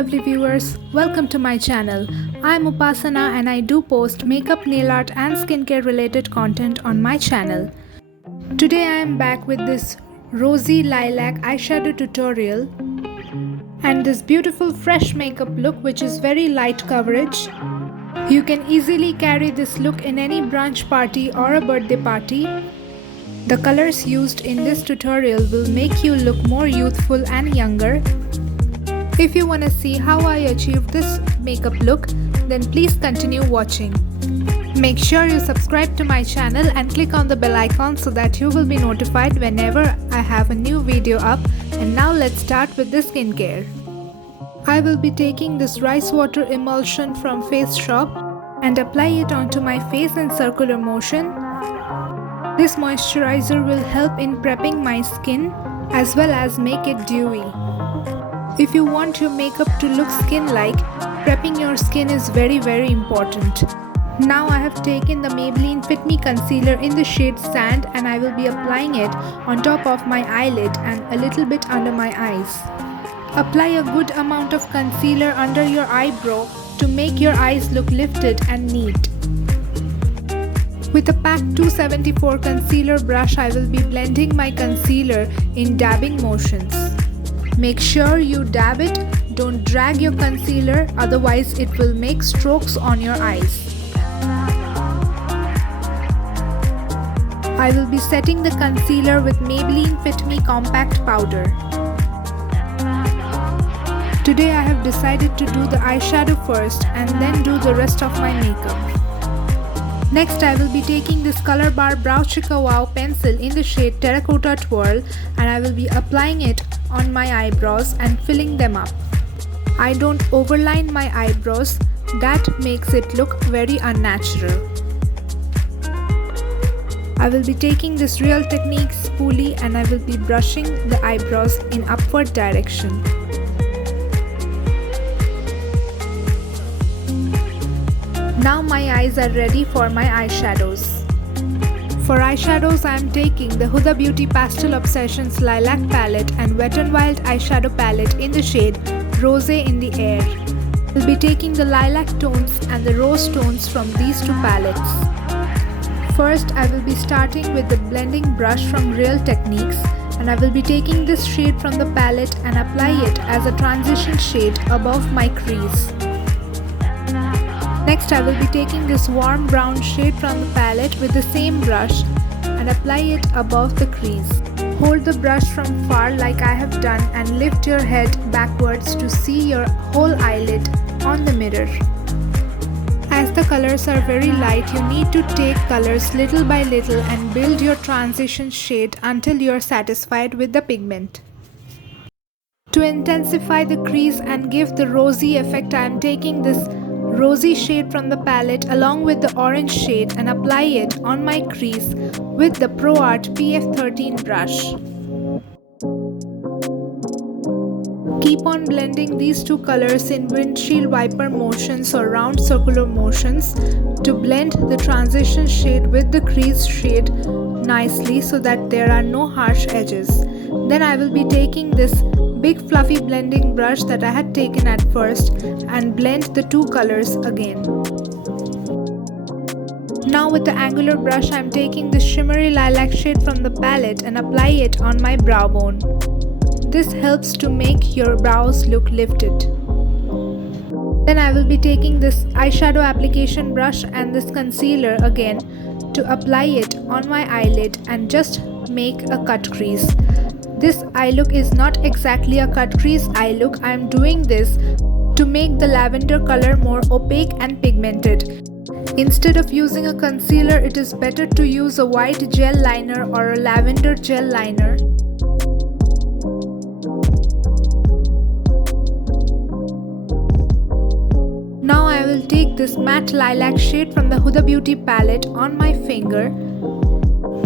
lovely viewers, welcome to my channel. I'm Upasana and I do post makeup, nail art and skincare related content on my channel. Today I am back with this rosy lilac eyeshadow tutorial and this beautiful fresh makeup look which is very light coverage. You can easily carry this look in any brunch party or a birthday party. The colors used in this tutorial will make you look more youthful and younger. If you want to see how I achieved this makeup look, then please continue watching. Make sure you subscribe to my channel and click on the bell icon so that you will be notified whenever I have a new video up. And now let's start with the skincare. I will be taking this rice water emulsion from Face Shop and apply it onto my face in circular motion. This moisturizer will help in prepping my skin as well as make it dewy. If you want your makeup to look skin-like, prepping your skin is very important. Now I have taken the Maybelline Fit Me concealer in the shade Sand and I will be applying it on top of my eyelid and a little bit under my eyes. Apply a good amount of concealer under your eyebrow to make your eyes look lifted and neat. With a PAC 274 concealer brush, I will be blending my concealer in dabbing motions. Make sure you dab it, don't drag your concealer, otherwise it will make strokes on your eyes. I will be setting the concealer with Maybelline Fit Me Compact Powder. Today I have decided to do the eyeshadow first and then do the rest of my makeup. Next I will be taking this Colorbar Brow Chicka Wow pencil in the shade Terracotta Twirl and I will be applying it on my eyebrows and filling them up. I don't overline my eyebrows, that makes it look very unnatural. I will be taking this Real Technique spoolie and I will be brushing the eyebrows in upward direction. Now my eyes are ready for my eyeshadows. For eyeshadows I am taking the Huda Beauty Pastel Obsessions Lilac Palette and Wet n Wild Eyeshadow Palette in the shade Rosy in the Air. I will be taking the lilac tones and the rose tones from these two palettes. First I will be starting with the blending brush from Real Techniques and I will be taking this shade from the palette and apply it as a transition shade above my crease. Next I will be taking this warm brown shade from the palette with the same brush and apply it above the crease. Hold the brush from far like I have done and lift your head backwards to see your whole eyelid on the mirror. As the colors are very light, you need to take colors little by little and build your transition shade until you are satisfied with the pigment. To intensify the crease and give the rosy effect, I am taking this rosy shade from the palette along with the orange shade and apply it on my crease with the Pro Art PF13 brush. Keep on blending these two colors in windshield wiper motions or round circular motions to blend the transition shade with the crease shade nicely so that there are no harsh edges. Then I will be taking this big fluffy blending brush that I had taken at first and blend the two colors again. Now with the angular brush I am taking the shimmery lilac shade from the palette and apply it on my brow bone. This helps to make your brows look lifted. Then I will be taking this eyeshadow application brush and this concealer again to apply it on my eyelid and just make a cut crease. This eye look is not exactly a cut crease eye look. I am doing this to make the lavender color more opaque and pigmented. Instead of using a concealer, it is better to use a white gel liner or a lavender gel liner. Now I will take this matte lilac shade from the Huda Beauty palette on my finger.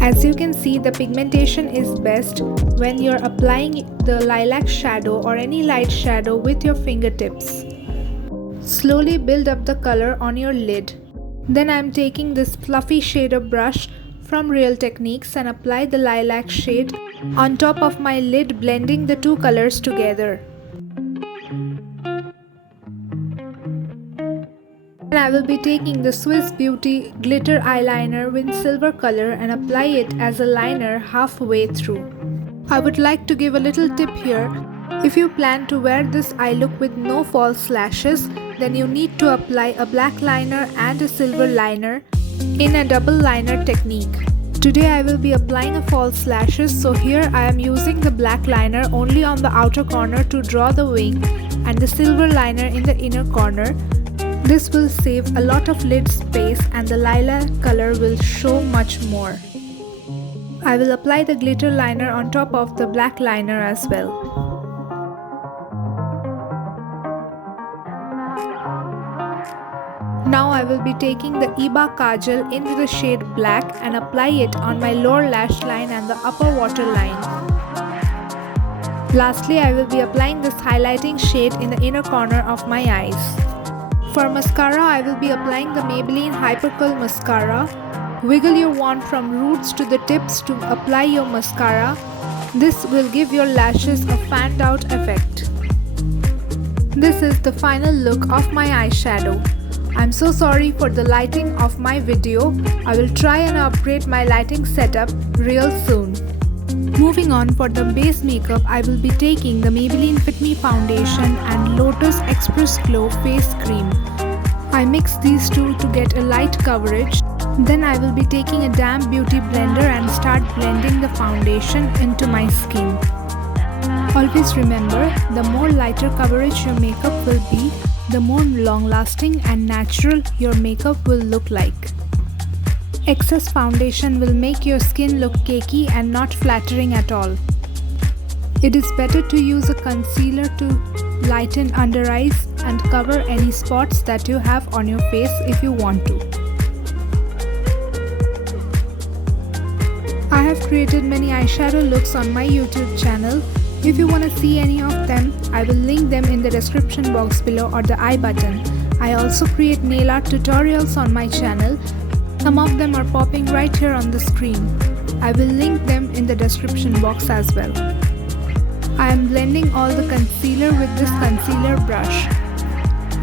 As you can see, the pigmentation is best when you're applying the lilac shadow or any light shadow with your fingertips. Slowly build up the color on your lid. Then I am taking this fluffy shader brush from Real Techniques and apply the lilac shade on top of my lid, blending the two colors together. I will be taking the Swiss Beauty glitter eyeliner with silver color and apply it as a liner halfway through. I would like to give a little tip here. If you plan to wear this eye look with no false lashes, then you need to apply a black liner and a silver liner in a double liner technique. Today I will be applying a false lashes, so here I am using the black liner only on the outer corner to draw the wing and the silver liner in the inner corner. This will save a lot of lid space and the lilac color will show much more. I will apply the glitter liner on top of the black liner as well. Now I will be taking the Iba Kajal into the shade black and apply it on my lower lash line and the upper waterline. Lastly, I will be applying this highlighting shade in the inner corner of my eyes. For mascara, I will be applying the Maybelline Hypercurl Mascara. Wiggle your wand from roots to the tips to apply your mascara. This will give your lashes a fanned out effect. This is the final look of my eyeshadow. I'm so sorry for the lighting of my video. I will try and upgrade my lighting setup real soon. Moving on, for the base makeup, I will be taking the Maybelline Fit Me Foundation and Lotus Express Glow Face Cream. I mix these two to get a light coverage. Then I will be taking a damp beauty blender and start blending the foundation into my skin. Always remember, the more lighter coverage your makeup will be, the more long-lasting and natural your makeup will look like. Excess foundation will make your skin look cakey and not flattering at all. It is better to use a concealer to lighten under eyes and cover any spots that you have on your face if you want to. I have created many eyeshadow looks on my YouTube channel. If you want to see any of them, I will link them in the description box below or the I button. I also create nail art tutorials on my channel. Some of them are popping right here on the screen. I will link them in the description box as well. I am blending all the concealer with this concealer brush.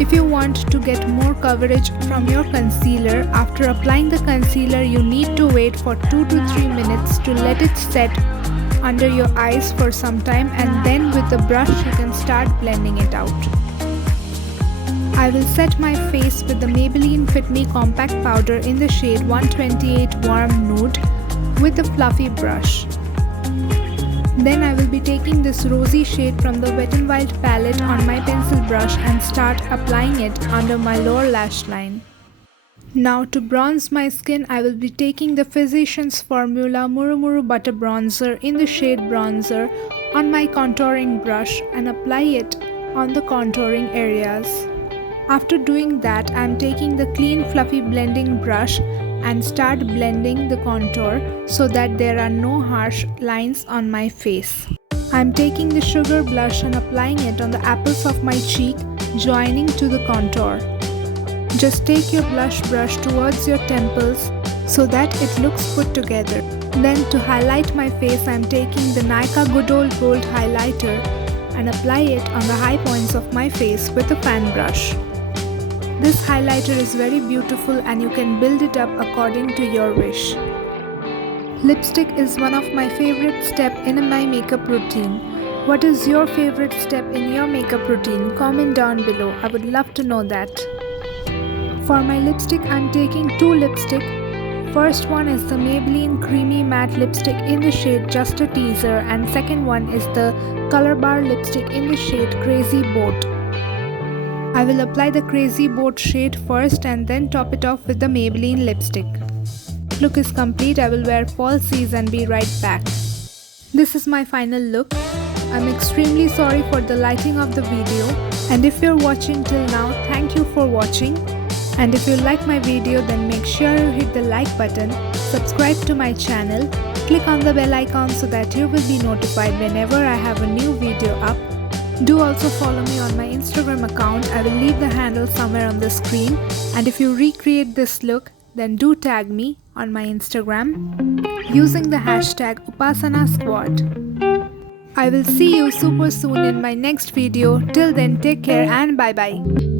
If you want to get more coverage from your concealer, after applying the concealer you need to wait for 2 to 3 minutes to let it set under your eyes for some time, and then with the brush you can start blending it out. I will set my face with the Maybelline Fit Me Compact Powder in the shade 128 Warm Nude with a fluffy brush. Then I will be taking this rosy shade from the Wet n Wild palette on my pencil brush and start applying it under my lower lash line. Now to bronze my skin, I will be taking the Physicians Formula Murumuru Butter Bronzer in the shade Bronzer on my contouring brush and apply it on the contouring areas. After doing that, I am taking the clean fluffy blending brush and start blending the contour so that there are no harsh lines on my face. I am taking the sugar blush and applying it on the apples of my cheek, joining to the contour. Just take your blush brush towards your temples so that it looks put together. Then to highlight my face, I am taking the Nykaa Good Old Gold highlighter and apply it on the high points of my face with a fan brush. This highlighter is very beautiful and you can build it up according to your wish. Lipstick is one of my favorite steps in my makeup routine. What is your favorite step in your makeup routine? Comment down below. I would love to know that. For my lipstick, I am taking 2 lipsticks. First one is the Maybelline Creamy Matte Lipstick in the shade Just a Teaser, and second one is the Colorbar lipstick in the shade Crazy Boat. I will apply the Crazy Boat shade first and then top it off with the Maybelline lipstick. Look is complete. I will wear falsies and be right back. This is my final look. I'm extremely sorry for the lighting of the video, and if you're watching till now, thank you for watching. And if you like my video, then make sure you hit the like button, subscribe to my channel, click on the bell icon so that you will be notified whenever I have a new video up. Do also follow me on my Instagram account. I will leave the handle somewhere on the screen. And if you recreate this look, then do tag me on my Instagram using the hashtag Upasana Squad. I will see you super soon in my next video. Till then, take care and bye bye.